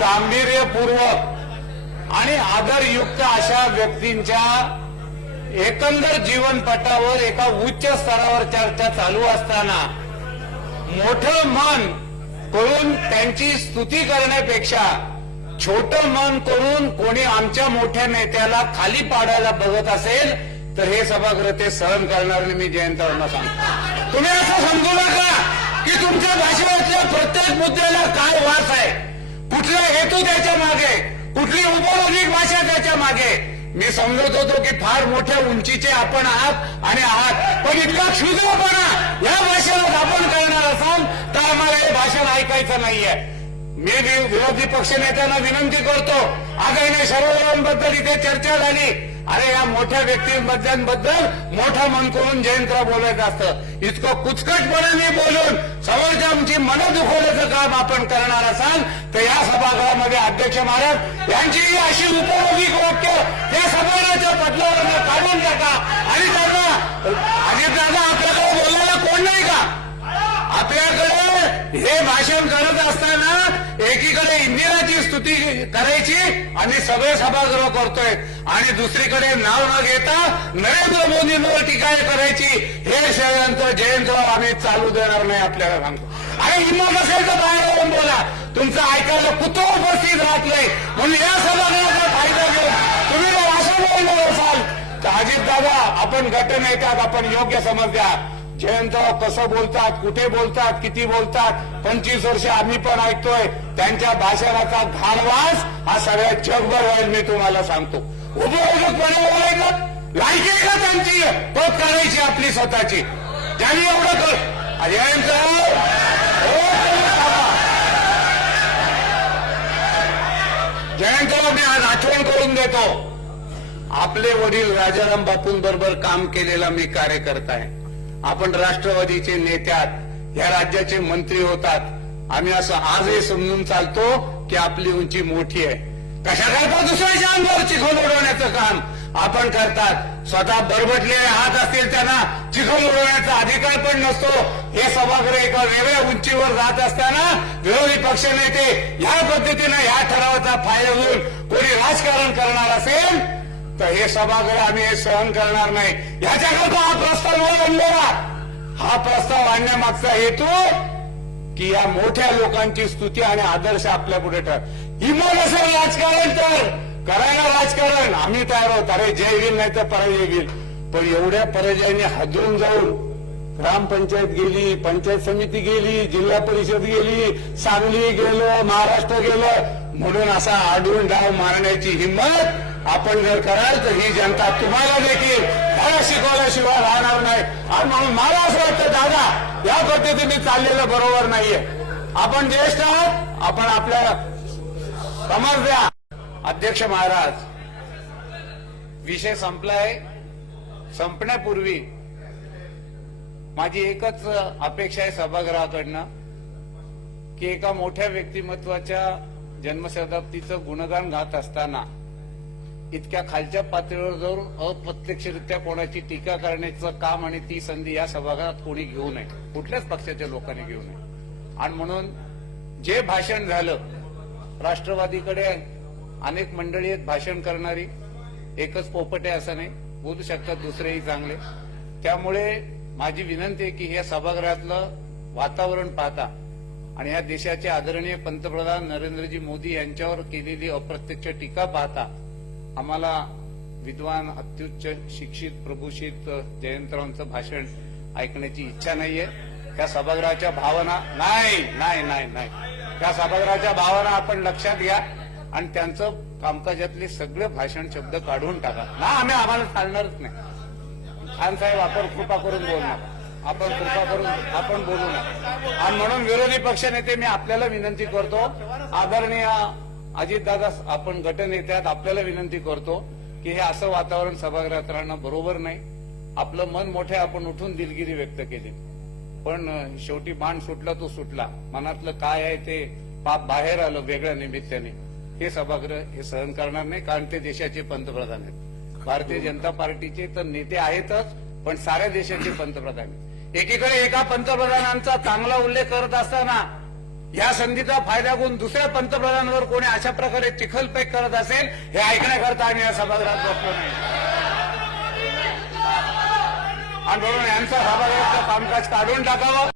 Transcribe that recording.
गांभीर्यपूर्वक आणि आदरयुक्त अशा व्यक्तींच्या एकंदर जीवनपटावर एका उच्च स्तरावर चर्चा चालू असताना मोठं मन करून त्यांची स्तुती करण्यापेक्षा छोटं मन करून कोणी आमच्या मोठ्या नेत्याला खाली पाडायला बघत असेल तर हे सभागृह ते सहन करणार नाही मी जयंतरावांना सांगतो. तुम्ही असं समजू नका की तुमच्या भाषणातल्या प्रत्येक मुद्द्याला काय वाद हेतू त्याच्यामागे. कुठली उपलौकिक भाषा त्याच्यामागे. मी समजत होतो की फार मोठ्या उंचीचे आपण आहात आणि आहात. पण इतका क्षुद्रपणा या भाषेवर आपण करणार असाल तर आम्हाला हे भाषण ऐकायचं नाहीये. मी विरोधी पक्षनेत्यांना विनंती करतो. आदरणीय सर्वरांबद्दल इथे चर्चा झाली. अरे या मोठ्या व्यक्तींबद्दल मोठं मन करून जयंतराव बोलायचं असतं. इतकं कुचकटपणाने बोलून समोरच्या आमची मन दुखवण्याचं काम आपण करणार असाल तर या सभागृहामध्ये अध्यक्ष महाराज यांची अशी उपयोगी वाक्य या सभागृहाच्या पटलावर काढून टाका. आणि दादा आणि दादा आपल्याकडे बोलायला कोण नाही का? आपल्याकडे हे भाषण करत असताना एकीकडे इंदिराची स्तुती करायची आणि सगळे सभागृह करतोय. आणि दुसरीकडे नाव न घेता नरेंद्र मोदींवर टीका करायची. हे षडयंत्र जयंतराव आम्ही चालू देणार नाही आपल्याला सांगतो आणि हिंमत असेल तर बाहेर येऊन बोला? तुमचं ऐकायला कुतो उपस्थित राहत नाही म्हणून या सभागृहाचा फायदा घेऊन तुम्ही जर भाषण बोलणार असाल तर अजितदादा आपण गटनेत्यात आपण योग्य समज द्या. जयंतराव कसं बोलतात कुठे बोलतात किती बोलतात पंचवीस वर्ष आम्ही पण ऐकतोय. त्यांच्या भाषणाचा घाणवास हा सगळ्या जगभर होईल मी तुम्हाला सांगतो. उपयोजकपणे बोलायचं लायकी का त्यांची? पद करायची आपली स्वतःची. त्यांनी एवढं कर जयंतराव! हो, जयंतराव मी आज आठवण करून देतो. आपले वडील राजाराम बापूंबरोबर काम केलेला मी कार्यकर्ता आहे. आपण राष्ट्रवादीचे नेत्यात या राज्याचे मंत्री होतात. आम्ही असं आजही समजून चालतो की आपली उंची मोठी आहे. कशा करता दुसऱ्याच्या अंगावर चिखल उडवण्याचं काम आपण करतात? स्वतः बरबटलेले हात असतील त्यांना चिखल उडवण्याचा अधिकार पण नसतो. हे सभागृह एका वेगळ्या उंचीवर जात असताना विरोधी पक्ष नेते या पद्धतीने या ठरावाचा फायदा घेऊन कोणी राजकारण करणार असेल तर हे सभागृह आम्ही हे सहन करणार नाही. याच्याकरता हा प्रस्ताव मला हा प्रस्ताव आणण्यामागचा हेतू की या मोठ्या लोकांची स्तुती आणि आदर्श आपल्या पुढे ठर हिंमत असेल राजकारण तर. करायला राजकारण. आम्ही तयार होत अरे जय होईल नाही तर पराजय घेईल पण एवढ्या पराजयाने हादरून जाऊन ग्रामपंचायत गेली पंचायत समिती गेली जिल्हा परिषद गेली सांगली गेलं महाराष्ट्र गेलं. म्हणून असा आढळून डाव मारण्याची हिंमत आपण जर कराल तर ही जनता तुम्हाला देखील धडा शिकवल्याशिवाय राहणार नाही. आणि म्हणून मला असं वाटतं दादा या पद्धतीने चाललेलं बरोबर नाहीये. आपण ज्येष्ठ आहात आपण आपल्या समज द्या अध्यक्ष महाराज विषय संपलाय. संपण्यापूर्वी माझी एकच अपेक्षा आहे सभागृहाकडनं की एका मोठ्या व्यक्तिमत्वाच्या जन्मशताब्दीचं गुणगान गात असताना इतक्या खालच्या पातळीवर जाऊन अप्रत्यक्षरित्या कोणाची टीका करण्याचं काम आणि ती संधी या सभागृहात कोणी घेऊ नये. कुठल्याच पक्षाच्या लोकांनी घेऊ नये. आणि म्हणून जे भाषण झालं राष्ट्रवादीकडे अनेक मंडळी आहेत भाषण करणारी. एकच पोपट आहे असं नाही. बोलू शकतात दुसरेही चांगले. त्यामुळे माझी विनंती आहे की या सभागृहातलं वातावरण पाहता आणि या देशाचे आदरणीय पंतप्रधान नरेंद्रजी मोदी यांच्यावर केलेली अप्रत्यक्ष टीका पाहता आम्हाला विद्वान अत्युच्च शिक्षित प्रभूषित जयंतरावांचं भाषण ऐकण्याची इच्छा नाहीये. त्या सभागृहाच्या भावना नाही नाही नाही नाही. त्या सभागृहाच्या भावना आपण लक्षात घ्या आणि त्यांचं कामकाजातले सगळे भाषण शब्द काढून टाका. ना आम्ही आम्हाला चालणारच नाही. खान साहेब आपण कृपा करून बोलू आपण कृपा करून आपण बोलू नका. आणि म्हणून विरोधी पक्षनेते मी आपल्याला विनंती करतो आदरणीय अजितदादा आपण गटनेत्यात आपल्याला विनंती करतो की हे असं वातावरण सभागृहात राहणं बरोबर नाही. आपलं मन मोठे आपण उठून दिलगिरी व्यक्त केली. पण शेवटी बाण सुटला तो सुटला. मनातलं काय आहे ते पाप बाहेर आलं वेगळ्या निमित्ताने. हे सभागृह हे सहन करणार नाही कारण ते देशाचे पंतप्रधान आहेत. भारतीय जनता पार्टीचे तर नेते आहेतच पण साऱ्या देशाचे पंतप्रधान आहेत. एकीकडे एका पंतप्रधानांचा चांगला उल्लेख करत असताना या संधीचा फायदा घेऊन दुसऱ्या पंतप्रधानांवर कोणी अशा प्रकारे चिखलपेक करत असेल हे ऐकण्याकरता आम्ही या सभागृहात बसलो नाही. आणि म्हणून यांचं सभागृहाचं कामकाज काढून टाकावं.